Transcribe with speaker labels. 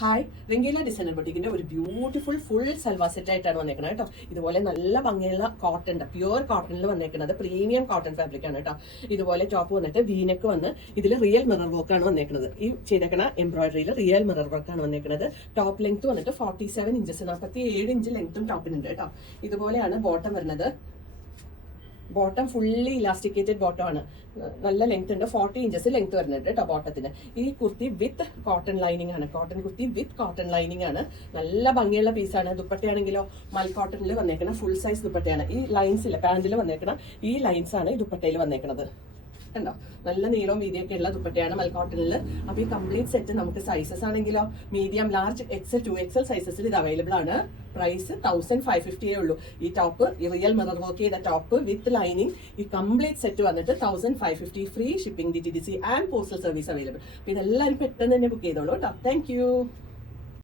Speaker 1: Hi വെങ്കില designer ബൊട്ടിക്കിന്റെ ഒരു beautiful full salwar set ആയിട്ടാണ് വന്നേക്കുന്നത് കേട്ടോ. ഇതുപോലെ നല്ല ഭംഗിയുള്ള കോട്ടൺ പ്യുവർ കോട്ടണിൽ വന്നേക്കുന്നത് പ്രീമിയം കോട്ടൺ ഫാബ്രിക് ആണ് കേട്ടോ. ഇതുപോലെ ടോപ്പ് വന്നിട്ട് വീനക്ക് വന്ന് ഇതിൽ റിയൽ മിറർ വർക്ക് ആണ് വന്നേക്കുന്നത് ഈ ചെയ്തേക്കണ എംബ്രോയിഡറിയിൽ റിയൽ മിറർ വർക്ക് ആണ് വന്നേക്കുന്നത് ടോപ്പ് ലെങ്ത് വന്നിട്ട് ഫോർട്ടി സെവൻ ഇഞ്ചസ് നാൽപ്പത്തി ഏഴ് ഇഞ്ച് ലെങ്ത്തും ടോപ്പിനുണ്ട് കേട്ടോ. ഇതുപോലെയാണ് ബോട്ടം വരുന്നത്. ബോട്ടം ഫുള്ളി ഇലാസ്റ്റിക്കേറ്റഡ് ബോട്ടം ആണ്. നല്ല ലെങ്ത് ഉണ്ട്. ഫോർട്ടി ഇഞ്ചസ് ലെങ്ത് വരുന്നുണ്ട് കേട്ടോ ബോട്ടത്തിന് ഈ കുർത്തി വിത്ത് കോട്ടൺ ലൈനിങ് ആണ്. Cotton kurti with cotton lining ആണ്. നല്ല ഭംഗിയുള്ള പീസാണ് ദുപ്പട്ടയാണെങ്കിലോ മൽ കോട്ടണിൽ വന്നേക്കണ ഫുൾ സൈസ് ദുപ്പട്ടയാണ്. ഈ ലൈൻസ് ഇല്ല പാന്റിൽ വന്നേക്കണ ഈ ലൈൻസ് ആണ് ഈ ദുപ്പട്ടയിൽ വന്നേക്കണത്. കണ്ടോ? നല്ല നീളവും വീതിയൊക്കെ ഉള്ള ദുപ്പട്ടയാണ് മൽക്കോട്ടണിൽ അപ്പൊ ഈ കംപ്ലീറ്റ് സെറ്റ് നമുക്ക് സൈസസ് ആണെങ്കിലോ medium large XL two XL സൈസസിൽ ഇത് അവൈലബിൾ ആണ്. പ്രൈസ് തൗസൻഡ് ഫൈവ് ഫിഫ്റ്റിയേ ഉള്ളൂ. ഈ ടോപ്പ് ഈ റിയൽ മിറർ വർക്ക് ചെയ്ത ടോപ്പ് വിത്ത് ലൈനിങ് ഈ കംപ്ലീറ്റ് സെറ്റ് വന്നിട്ട് thousand five fifty free shipping D T D C and postal service available അപ്പോൾ ഇതെല്ലാവരും പെട്ടെന്ന് തന്നെ ബുക്ക് ചെയ്തോളൂ കേട്ടോ താങ്ക്